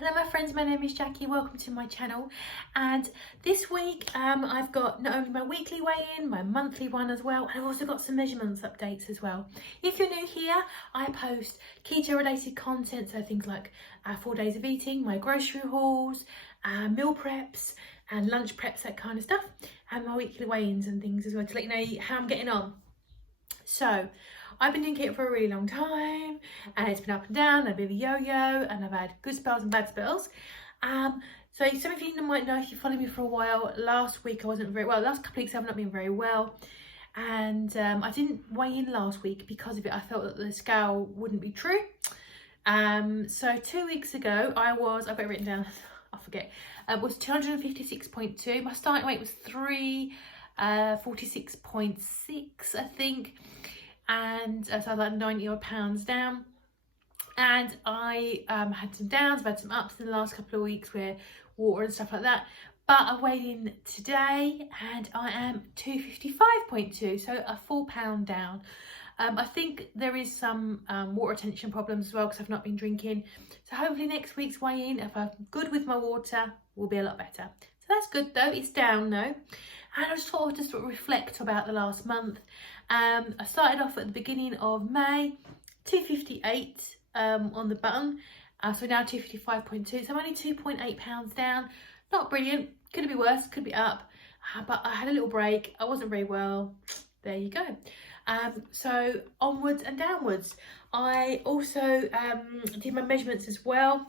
Hello my friends, my name is Jackie, welcome to my channel. And this week I've got not only my weekly weigh-in, my monthly one as well, and I've also got some measurements updates as well. If you're new here, I post keto related content, so things like 4 days of eating, my grocery hauls, meal preps and lunch preps, that kind of stuff, and my weekly weigh-ins and things as well, to let you know how I'm getting on. So I've been doing keto for a really long time, and it's been up and down, a bit of a yo-yo, and I've had good spells and bad spells. So some of you might know, if you follow me for a while, last week I wasn't very well. Last couple of weeks I've not been very well, and I didn't weigh in last week because of it. I felt that the scale wouldn't be true. So 2 weeks ago I've got it written down, I forget, it was 256.2. My starting weight was 46.6, I think, and so I was like 90 odd pounds down. And I had some downs, I've had some ups in the last couple of weeks where water and stuff like that, but I weighed in today and I am 255.2, so a £4 down. I think there is some water retention problems as well, because I've not been drinking, so hopefully next week's weigh-in, if I'm good with my water, will be a lot better. So that's good though. It's down though. And I just thought I'd just reflect about the last month. I started off at the beginning of May, 258 on the button, so now 255.2, so I'm only 2.8 pounds down. Not brilliant, could be worse, could be up, but I had a little break, I wasn't very well, there you go. So onwards and downwards. I also did my measurements as well.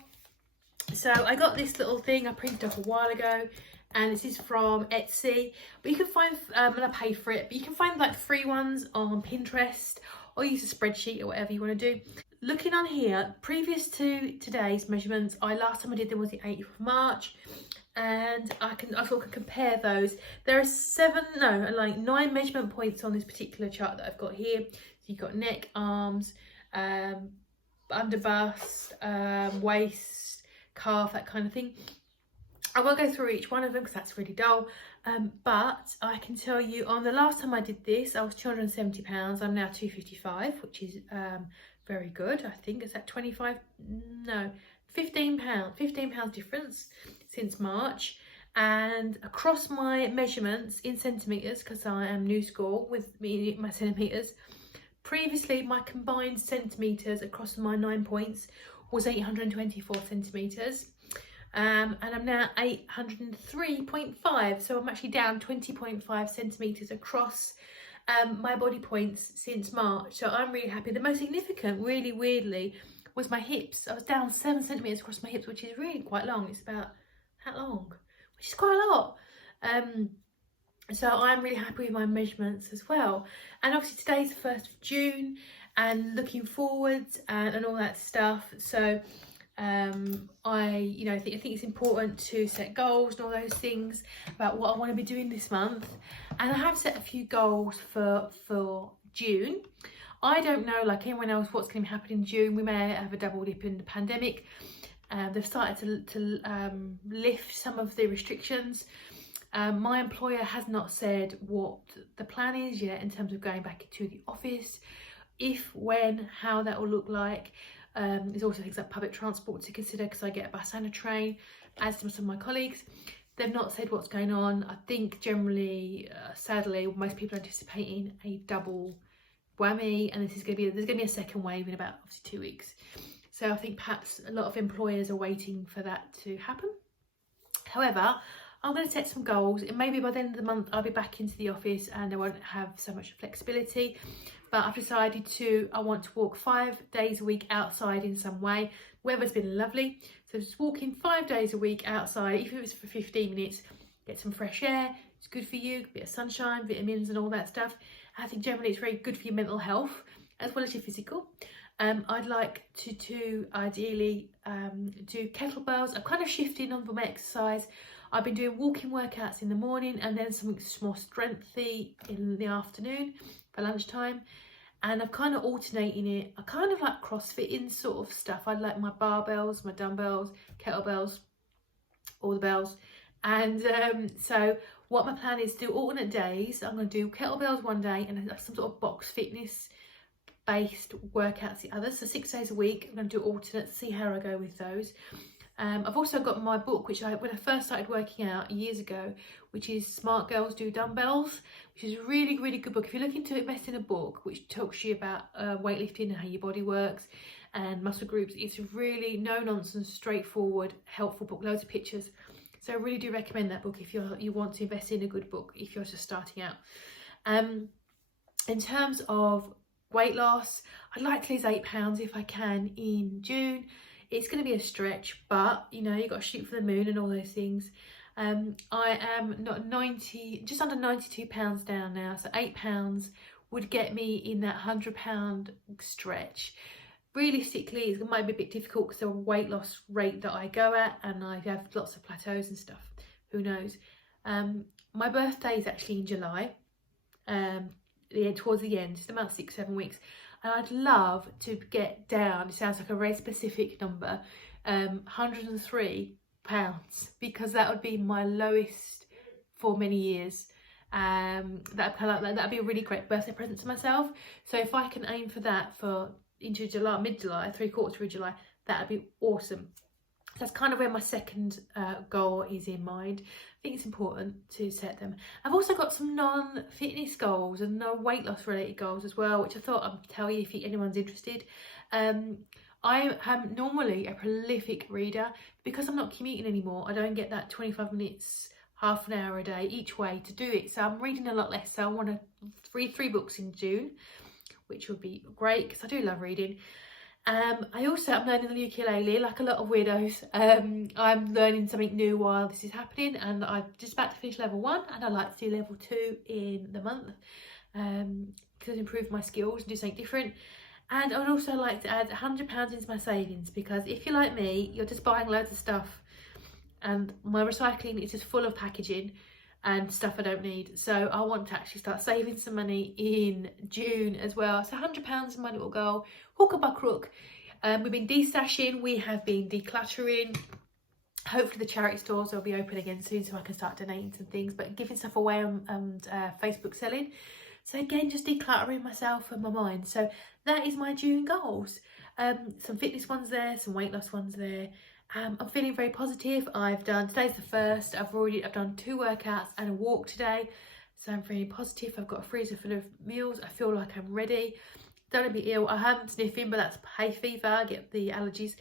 So I got this little thing I printed off a while ago, and this is from Etsy, but you can find, and I paid for it, but you can find like free ones on Pinterest, or use a spreadsheet or whatever you want to do. Looking on here, previous to today's measurements, last time I did them was the 8th of March, and I thought I could compare those. There are 9 measurement points on this particular chart that I've got here. So you've got neck, arms, under bust, waist, calf, that kind of thing. I won't go through each one of them because that's really dull, but I can tell you, on the last time I did this, I was 270 pounds. I'm now 255, which is very good. I think it's at 15 pounds difference since March. And across my measurements in centimeters, because I am new school with my centimeters, previously my combined centimeters across my 9 points was 824 centimeters. And I'm now 803.5, so I'm actually down 20.5 centimeters across my body points since March, so I'm really happy. The most significant, really weirdly, was my hips. I was down 7 centimeters across my hips, which is really quite long. It's about that long, which is quite a lot. So I'm really happy with my measurements as well. And obviously today's the 1st of June, and looking forwards and all that stuff. So I think it's important to set goals and all those things about what I want to be doing this month, and I have set a few goals for June. I don't know, like anyone else, what's going to happen in June. We may have a double dip in the pandemic. They've started to lift some of the restrictions. My employer has not said what the plan is yet in terms of going back to the office, if, when, how that will look like. There's also things like public transport to consider, because I get a bus and a train, as do some of my colleagues. They've not said what's going on. I think generally, sadly, most people are anticipating a double whammy, and there's going to be a second wave in about obviously 2 weeks. So I think perhaps a lot of employers are waiting for that to happen. However, I'm going to set some goals, and maybe by the end of the month I'll be back into the office and I won't have so much flexibility. But I've decided I want to walk 5 days a week outside in some way. Weather's been lovely, so just walking 5 days a week outside, even if it's for 15 minutes, get some fresh air. It's good for you, a bit of sunshine, vitamins and all that stuff. I think generally it's very good for your mental health as well as your physical. I'd like to ideally do kettlebells. I'm kind of shifting on from exercise. I've been doing walking workouts in the morning, and then something more strengthy in the afternoon for lunchtime, and I'm kind of alternating it. I kind of like crossfitting sort of stuff. I like my barbells, my dumbbells, kettlebells, all the bells. And so what my plan is to do alternate days. I'm going to do kettlebells one day and some sort of box fitness based workouts the others. So 6 days a week, I'm going to do alternates, see how I go with those. I've also got my book, which when I first started working out years ago, which is Smart Girls Do Dumbbells, which is a really, really good book. If you're looking to invest in a book which talks to you about weightlifting and how your body works and muscle groups, it's a really no-nonsense, straightforward, helpful book, loads of pictures. So I really do recommend that book if you want to invest in a good book if you're just starting out. In terms of weight loss, I'd like to lose 8 pounds if I can in June. It's going to be a stretch, but you know, you've got to shoot for the moon and all those things. I am just under 92 pounds down now, so 8 pounds would get me in that 100 pound stretch. Realistically, it might be a bit difficult because of the weight loss rate that I go at, and I have lots of plateaus and stuff. Who knows? My birthday is actually in July, towards the end, just about 6-7 weeks. And I'd love to get down, it sounds like a very specific number, 103 pounds, because that would be my lowest for many years. That'd be a really great birthday present to myself. So if I can aim for that for into July, mid-July, 3/4 through July, that'd be awesome. That's kind of where my second goal is in mind. I think it's important to set them. I've also got some non-fitness goals and no weight loss related goals as well, which I thought I'd tell you if anyone's interested. I am normally a prolific reader. Because I'm not commuting anymore, I don't get that 25 minutes, half an hour a day each way to do it. So I'm reading a lot less. So I want to read 3 books in June, which would be great because I do love reading. I'm learning the ukulele like a lot of weirdos. I'm learning something new while this is happening, and I'm just about to finish level 1, and I'd like to do level 2 in the month to improve my skills and do something different. And I'd also like to add £100 into my savings, because if you're like me, you're just buying loads of stuff and my recycling is just full of packaging and stuff I don't need. So I want to actually start saving some money in June as well. So £100 is my little goal, hook or by crook. We've been destashing, we have been decluttering. Hopefully the charity stores will be open again soon so I can start donating some things, but giving stuff away and Facebook selling. So again, just decluttering myself and my mind. So that is my June goals. Some fitness ones there, some weight loss ones there. I'm feeling very positive. Today's the 1st. I've done 2 workouts and a walk today. So I'm feeling positive. I've got a freezer full of meals. I feel like I'm ready. Don't want to be ill. I am sniffing, but that's hay fever. I get the allergies.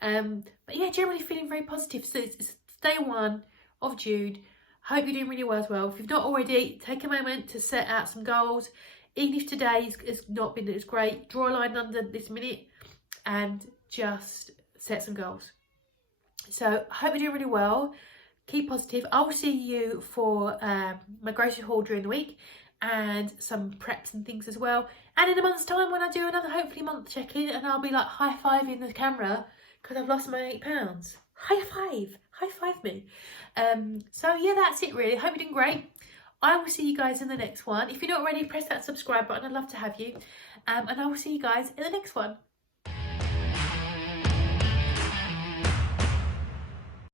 But yeah, generally feeling very positive. So it's day 1 of June. Hope you're doing really well as well. If you've not already, take a moment to set out some goals. Even if today has not been as great, draw a line under this minute and just set some goals. So I hope you're doing really well. Keep positive. I'll see you for my grocery haul during the week and some preps and things as well. And in a month's time when I do another hopefully month check-in, and I'll be like high-fiving the camera because I've lost my 8 pounds. High five me. So yeah, that's it really. Hope you're doing great. I will see you guys in the next one. If you're not already, press that subscribe button. I'd love to have you. And I will see you guys in the next one.